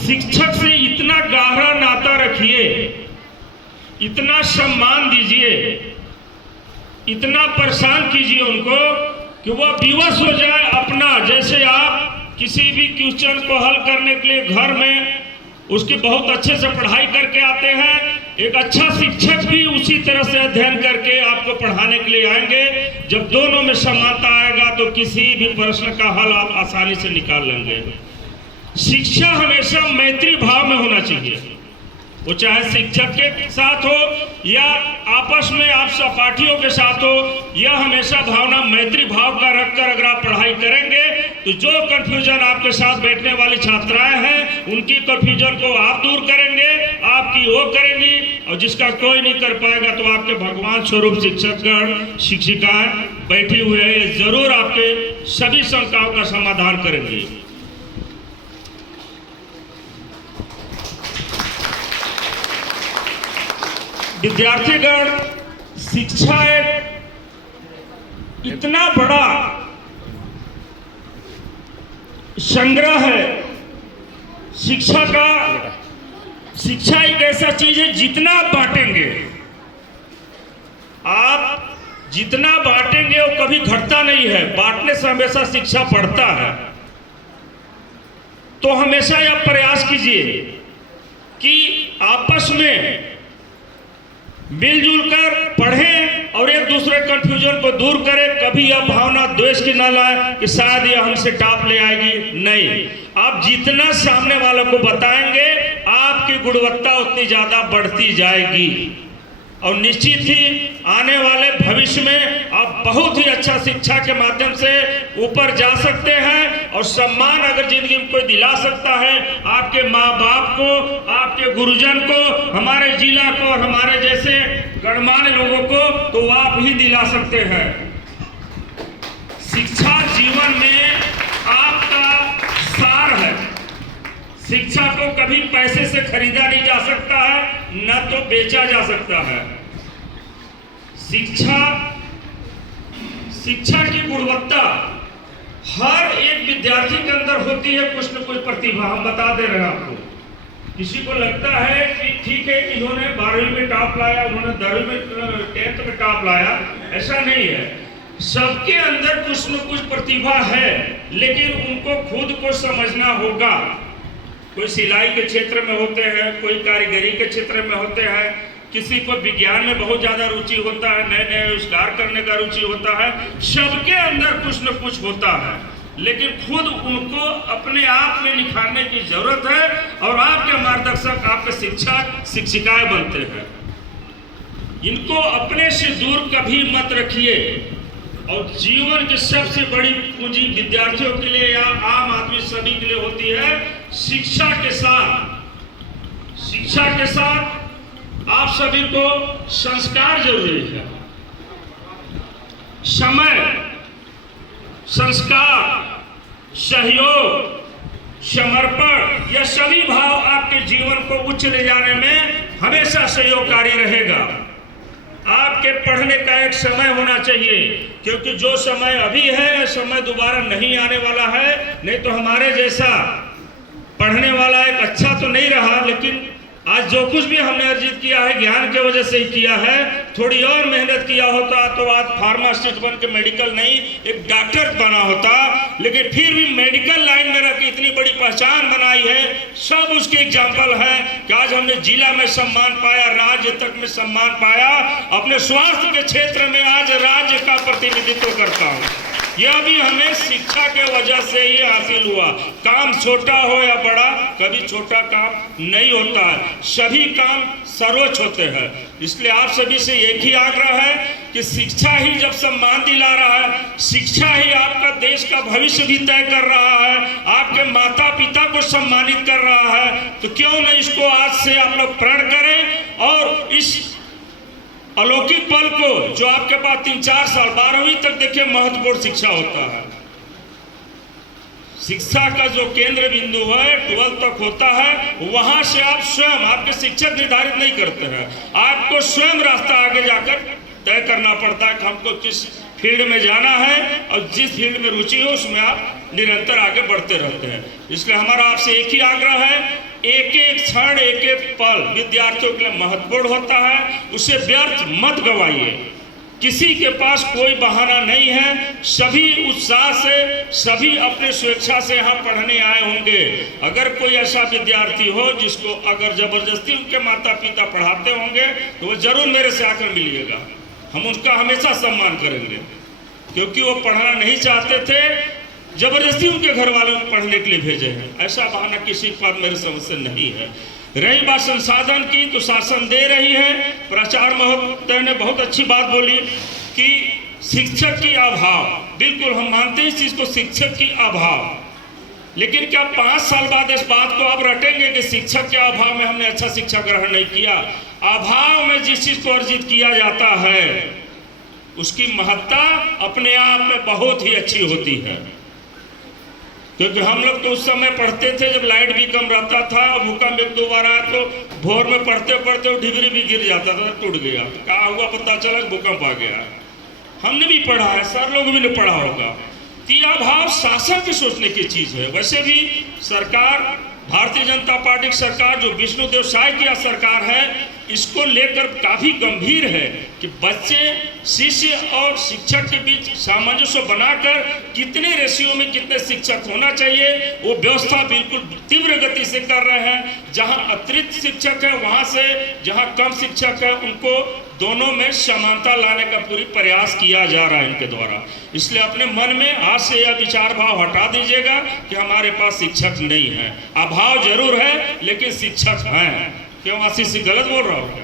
शिक्षक से इतना गहरा नाता रखिए, इतना सम्मान दीजिए, इतना परेशान कीजिए उनको कि वह विवश हो जाए अपना। जैसे आप किसी भी क्वेश्चन को हल करने के लिए घर में उसकी बहुत अच्छे से पढ़ाई करके आते हैं, एक अच्छा शिक्षक भी उसी तरह से अध्ययन करके आपको पढ़ाने के लिए आएंगे। जब दोनों में समानता आएगा तो किसी भी प्रश्न का हल आप आसानी से निकाल लेंगे। शिक्षा हमेशा मैत्री भाव में होना चाहिए, वो चाहे शिक्षक के साथ हो या आपस में आप सहपाठियों के साथ हो। यह हमेशा भावना मैत्री भाव का रखकर अगर आप पढ़ाई करेंगे तो जो कंफ्यूजन आपके साथ बैठने वाली छात्राएं हैं उनकी कंफ्यूजन को आप दूर करेंगे, आपकी वो करेंगी, और जिसका कोई नहीं कर पाएगा तो आपके भगवान स्वरूप शिक्षकगण शिक्षिकाएं बैठी हुए हैं, जरूर आपके सभी शंकाओं का समाधान करेंगे। विद्यार्थीगण, शिक्षा एक इतना बड़ा संग्रह है। शिक्षा एक ऐसा चीज है, जितना बांटेंगे आप, जितना बांटेंगे वो कभी घटता नहीं है, बांटने से हमेशा शिक्षा बढ़ता है। तो हमेशा यह प्रयास कीजिए कि आपस में मिलजुल कर पढ़ें और एक दूसरे कंफ्यूजन को दूर करें। कभी यह भावना द्वेष की न लाए कि शायद यह हमसे टॉप ले आएगी, नहीं। आप जितना सामने वालों को बताएंगे आपकी गुणवत्ता उतनी ज्यादा बढ़ती जाएगी और निश्चित ही आने वाले भविष्य में आप बहुत ही अच्छा शिक्षा के माध्यम से ऊपर जा सकते हैं। और सम्मान अगर जिंदगी में कोई दिला सकता है आपके माँ बाप को, आपके गुरुजन को, हमारे जिला को और हमारे जैसे गणमान्य लोगों को, तो आप ही दिला सकते हैं। शिक्षा जीवन में आपका सार है। शिक्षा को कभी पैसे से खरीदा नहीं जा सकता है, न तो बेचा जा सकता है। शिक्षा की गुणवत्ता हर एक विद्यार्थी के अंदर होती है, कुछ न कुछ प्रतिभा। हम बता दे रहे हैं आपको। किसी को लगता है कि ठीक है, इन्होंने 12वीं में टॉप लाया, उन्होंने 10वीं में 10th में टॉप लाया, ऐसा नहीं है। सबके अंदर कुछ न कुछ प्रतिभा है, लेकिन उनको खुद को समझना होगा। कोई सिलाई के क्षेत्र में होते हैं, कोई कारीगरी के क्षेत्र में होते हैं, किसी को विज्ञान में बहुत ज्यादा रुचि होता है, नए नए आविष्कार करने का रुचि होता है। सबके अंदर कुछ न कुछ होता है, लेकिन खुद उनको अपने आप में निखारने की जरूरत है। और आपके मार्गदर्शक आपके शिक्षक शिक्षिकाएं बनते हैं। इनको अपने से दूर कभी मत रखिए। और जीवन की सबसे बड़ी पूंजी विद्यार्थियों के लिए या आम आदमी सभी के लिए होती है शिक्षा के साथ आप सभी को संस्कार जरूरी है। समय, संस्कार, सहयोग, समर्पण, यह सभी भाव आपके जीवन को उच्च ले जाने में हमेशा सहयोगकारी रहेगा। आपके पढ़ने का एक समय होना चाहिए, क्योंकि जो समय अभी है समय दोबारा नहीं आने वाला है। नहीं तो हमारे जैसा पढ़ने वाला एक अच्छा तो नहीं रहा, लेकिन आज जो कुछ भी हमने अर्जित किया है ज्ञान की वजह से ही किया है। थोड़ी और मेहनत किया होता तो आज फार्मासिस्ट बन के मेडिकल नहीं एक डॉक्टर बना होता। लेकिन फिर भी मेडिकल लाइन में रह के इतनी बड़ी पहचान बनाई है, सब उसके एग्जाम्पल है कि आज हमने जिला में सम्मान पाया, राज्य तक में सम्मान पाया। अपने स्वास्थ्य के क्षेत्र में आज राज्य का प्रतिनिधित्व करता हूँ। यह भी हमें शिक्षा के वजह से ही हासिल हुआ। काम छोटा हो या बड़ा, कभी छोटा काम नहीं होता है, सभी काम सर्वोच्च होते हैं। इसलिए आप सभी से एक ही आग्रह है कि शिक्षा ही जब सम्मान दिला रहा है, शिक्षा ही आपका देश का भविष्य भी तय कर रहा है, आपके माता पिता को सम्मानित कर रहा है, तो क्यों नहीं इसको आज से आप लोग प्रण करें। और इस अलौकिक पल को जो आपके पास 3-4 साल 12वीं तक देखिए महत्वपूर्ण शिक्षा होता है। शिक्षा का जो केंद्र बिंदु है 12th तक होता है, वहां से आप स्वयं, आपके शिक्षक निर्धारित नहीं करते हैं, आपको स्वयं रास्ता आगे जाकर तय करना पड़ता है कि हमको किस फील्ड में जाना है और जिस फील्ड में रुचि हो उसमें आप निरंतर आगे बढ़ते रहते हैं। इसलिए हमारा आपसे एक ही आग्रह है एक एक क्षण एक एक पल विद्यार्थियों के लिए महत्वपूर्ण होता है, उसे व्यर्थ मत गवाइए। किसी के पास कोई बहाना नहीं है, सभी उत्साह से, सभी अपने स्वेच्छा से यहाँ पढ़ने आए होंगे। अगर कोई ऐसा विद्यार्थी हो जिसको अगर जबरदस्ती उनके माता पिता पढ़ाते होंगे तो वो जरूर मेरे से आकर मिलिएगा, हम उनका हमेशा सम्मान करेंगे, क्योंकि वो पढ़ना नहीं चाहते थे, जबरदस्ती उनके घर वालों को पढ़ने के लिए भेजे हैं। ऐसा बहाना किसी के पास मेरे समझ से नहीं है। रही बात संसाधन की, तो शासन दे रही है। प्राचार्य महोदय ने बहुत अच्छी बात बोली कि शिक्षक की अभाव, बिल्कुल हम मानते हैं इस चीज़ को, शिक्षक की अभाव। लेकिन क्या 5 साल बाद इस बात को आप रटेंगे कि शिक्षक के अभाव में हमने अच्छा शिक्षा ग्रहण नहीं किया? अभाव में जिस चीज़ को अर्जित किया जाता है उसकी महत्ता अपने आप में बहुत ही अच्छी होती है। क्योंकि हम लोग तो उस समय पढ़ते थे जब लाइट भी कम रहता था, और भूकंप 1-2 बार आया तो भोर में पढ़ते पढ़ते डिग्री भी गिर जाता था, टूट गया। कहाँ हुआ पता चला भूकंप आ गया। हमने भी पढ़ा है, सर लोग भी ने पढ़ा होगा। तो अभाव शासन की सोचने की चीज़ है। वैसे भी सरकार, भारतीय जनता पार्टी की सरकार जो विष्णुदेव साय की सरकार है, इसको लेकर काफ़ी गंभीर है कि बच्चे, शिष्य और शिक्षक के बीच सामंजस्य बनाकर कितने रेशियो में कितने शिक्षक होना चाहिए वो व्यवस्था बिल्कुल तीव्र गति से कर रहे हैं। जहां अतिरिक्त शिक्षक है वहां से जहां कम शिक्षक है उनको दोनों में समानता लाने का पूरी प्रयास किया जा रहा है इनके द्वारा। इसलिए अपने मन में आज से यह विचार भाव हटा दीजिएगा कि हमारे पास शिक्षक नहीं है। अभाव जरूर है लेकिन शिक्षक हैं। क्यों आशीष गलत बोल रहा हूँ?